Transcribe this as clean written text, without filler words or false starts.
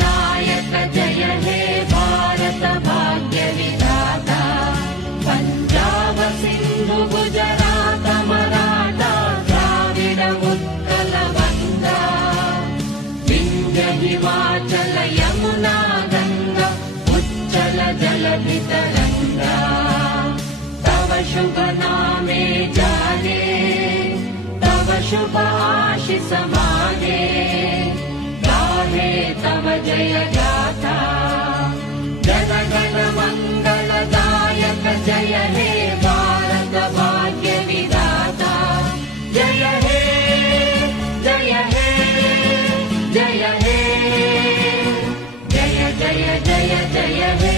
नायक जय हे भारत भाग्य विधाता पंजाब सिंधु गुजरात मराठा द्राविड उत्कल गंगा विंध्य हिमाचल यमुना गंगा उच्चल जलधि तरंगा तव शुभ नामे जागे तव शुभ आशीष मागे गाहे तव जय गाथा जन गण मंगलदायक जय हे भारत भाग्य विधाता जय हे जय हे जय हे जय जय जय जय हे